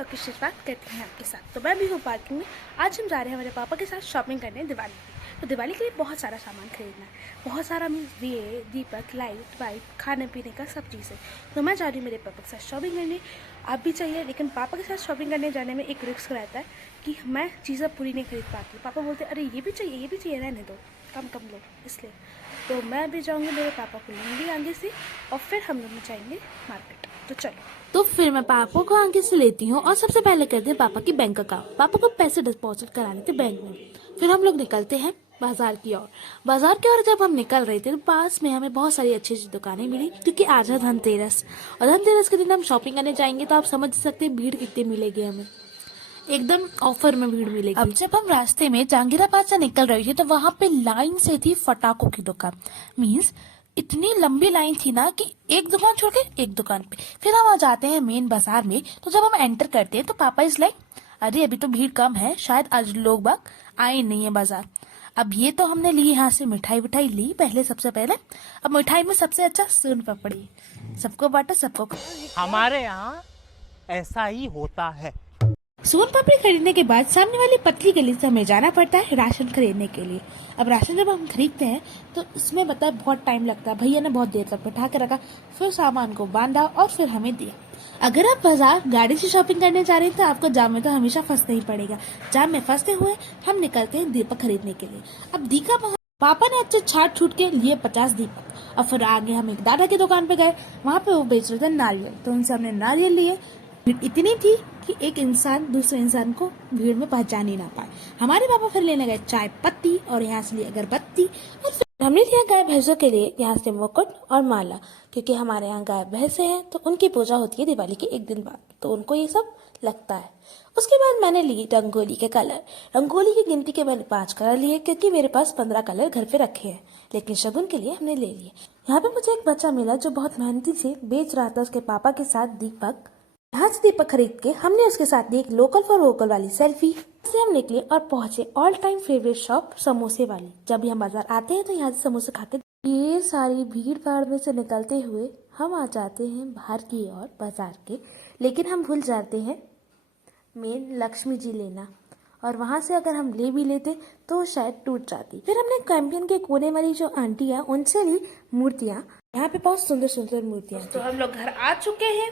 Blog की शुरुआत करते हैं आपके साथ। तो मैं भी हूँ पार्किंग में। आज हम जा रहे हैं हमारे पापा के साथ शॉपिंग करने दिवाली की। तो दिवाली के लिए बहुत सारा सामान खरीदना है, बहुत सारा मीन्स दिए, दीपक, लाइट वाइट, खाने पीने का सब चीज़ें। तो मैं जा रही हूँ मेरे पापा के साथ शॉपिंग करने। आप भी चाहिए, लेकिन पापा के साथ शॉपिंग करने जाने में एक रिस्क रहता है कि मैं चीज़ें पूरी नहीं खरीद पाती। पापा बोलते अरे ये भी चाहिए, रहने दो, कम लो, इसलिए। तो मैं भी जाऊँगी, मेरे पापा को लूँगी आगे से और फिर हम लोग जाएंगे मार्केट। तो चलो। तो फिर मैं पापा को आगे से लेती हूँ और सबसे पहले करते हैं पापा की बैंक अकाउंट। पापा को पैसे डिपॉजिट कराने थे बैंक में। फिर हम लोग निकलते हैं बाजार की ओर। बाजार की ओर जब हम निकल रहे थे तो पास में हमें बहुत सारी अच्छी अच्छी दुकानें मिली, क्योंकि आज है धनतेरस और धनतेरस के दिन हम शॉपिंग करने जाएंगे। तो आप समझ सकते हैं भीड़ कितनी मिलेगी हमें, एकदम ऑफर में भीड़ मिलेगी। अब जब हम रास्ते में जहांगीराबाद से निकल रहे थे तो वहां पे लाइन से थी फटाकों की दुकान। मीन्स इतनी लंबी लाइन थी ना कि एक दुकान छोड़ के एक दुकान पे। फिर हम आ जाते हैं मेन बाजार में। तो जब हम एंटर करते हैं तो पापा इस लाइक अरे अभी तो भीड़ कम है, शायद आज लोग बाग आए नहीं है बाजार। अब ये तो हमने ली यहाँ से मिठाई विठाई ली पहले, सबसे पहले। अब मिठाई में सबसे अच्छा सोन पापड़ी, सबको बांटा सबको। हमारे यहाँ ऐसा ही होता है। सोन पापड़ी खरीदने के बाद सामने वाली पतली गली से हमें जाना पड़ता है राशन खरीदने के लिए। अब राशन जब हम खरीदते हैं तो इसमें बताए बहुत टाइम लगता है। भैया ने बहुत देर तक बैठा के रखा, फिर सामान को बांधा और फिर हमें दिया। अगर आप बाजार गाड़ी से शॉपिंग करने जा रहे हैं तो आपको जाम में तो हमेशा फंसना ही पड़ेगा। जाम में फंसते हुए हम निकलते हैं दीपक खरीदने के लिए। अब पापा ने अच्छे छाट छूट के लिए 50 दीपक। और फिर आगे हम एक दादा की दुकान पे गए, वहाँ पे वो बेच रहे थे नारियल, तो उनसे हमने नारियल लिए। भीड़ इतनी थी कि एक इंसान दूसरे इंसान को भीड़ में पहचान ही ना पाए। हमारे पापा फिर लेने गए चाय पत्ती और यहाँ से लिए अगरबत्ती, और फिर हमने लिया गाय भैंसों के लिए यहाँ से मुकुट और माला, क्योंकि हमारे यहाँ गाय भैंसे हैं तो उनकी पूजा होती है दिवाली के एक दिन बाद, तो उनको ये सब लगता है। उसके बाद मैंने ली रंगोली के कलर। रंगोली की गिनती के मैंने 5 कलर लिए, क्योंकि मेरे पास 15 कलर घर पे रखे हैं, लेकिन शगुन के लिए हमने ले लिए। यहाँ पे मुझे एक बच्चा मिला जो बहुत मेहनती से बेच रहा था उसके पापा के साथ दीपक। यहाँ से दीपक खरीद के हमने उसके साथ ली एक लोकल फॉर वोकल वाली सेल्फी। से हम निकले और पहुंचे ऑल टाइम फेवरेट शॉप समोसे वाली। जब भी हम बाजार आते हैं तो यहाँ से समोसे खा के ढेर सारी भीड़ भाड़ में से निकलते हुए हम आ जाते हैं बाहर की ओर बाजार के, लेकिन हम भूल जाते हैं मेन लक्ष्मी जी लेना, और वहाँ से अगर हम ले भी लेते तो शायद टूट जाती। फिर हमने कैंपियन के कोने वाली जो आंटी है उनसे ली मूर्तियाँ। यहाँ पे बहुत सुंदर सुंदर मूर्तियाँ। तो हम लोग घर आ चुके हैं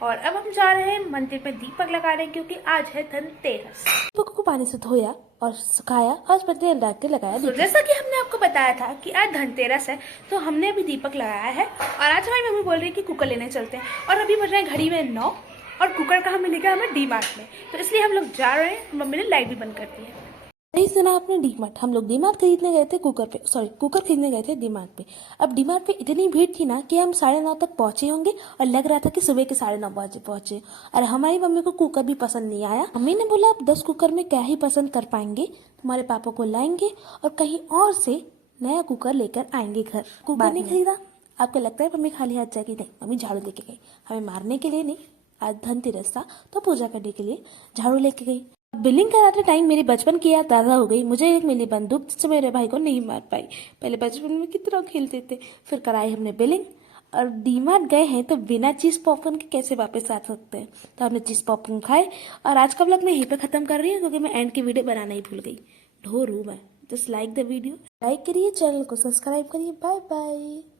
और अब हम जा रहे हैं मंदिर में दीपक लगाने, क्योंकि आज है धनतेरस। दीपक को पानी से धोया और सुखाया और उस पर तेल डाल के लगाया। तो जैसा कि हमने आपको बताया था कि आज धनतेरस है, तो हमने अभी दीपक लगाया है। और आज हमारी मम्मी बोल रही है कि कुकर लेने चलते हैं, और अभी बज रहे हैं घड़ी में 9, और कुकर कहाँ मिलेगा हमें? डी मार्ट में। तो इसलिए हम लोग जा रहे हैं। मम्मी ने लाइट भी बंद कर दी है। नहीं सुना आपने? D mart. हम लोग डी मार्ट खरीदने गए थे कुकर खरीदने गए थे डी मार्ट पे। अब डी मार्ट पे इतनी भीड़ थी ना कि हम 9:30 तक पहुंचे होंगे और लग रहा था कि सुबह के 9:30 बजे पहुंचे। और हमारी मम्मी को कुकर भी पसंद नहीं आया। मम्मी ने बोला आप 10 कुकर में क्या ही पसंद कर पाएंगे, तुम्हारे पापा को लाएंगे और कहीं और से नया कुकर लेकर आएंगे घर। कुकर नहीं खरीदा। आपको लगता है मम्मी खाली हाथ जाएगी? नहीं, मम्मी झाड़ू लेके गई। हमें मारने के लिए नहीं, आज धनतेरस था तो पूजा करने के लिए झाड़ू लेके गई। बिलिंग कराते टाइम मेरी बचपन की याद ताज़ा हो गई। मुझे एक मिली बंदूक जिससे मेरे भाई को नहीं मार पाई। पहले बचपन में कितना खेलते थे। फिर कराई हमने बिलिंग, और डीमार्ट गए हैं तो बिना चीज़ पॉपकॉर्न के कैसे वापस आ सकते हैं। तो हमने चीज़ पॉपकॉर्न खाए और आज का व्लॉग मैं यहीं पे ख़त्म कर रही हूँ, क्योंकि मैं एंड की वीडियो बनाना ही भूल गई। ढोर हूँ मैं। Just like the video, like करिए, चैनल को सब्सक्राइब करिए। Bye bye.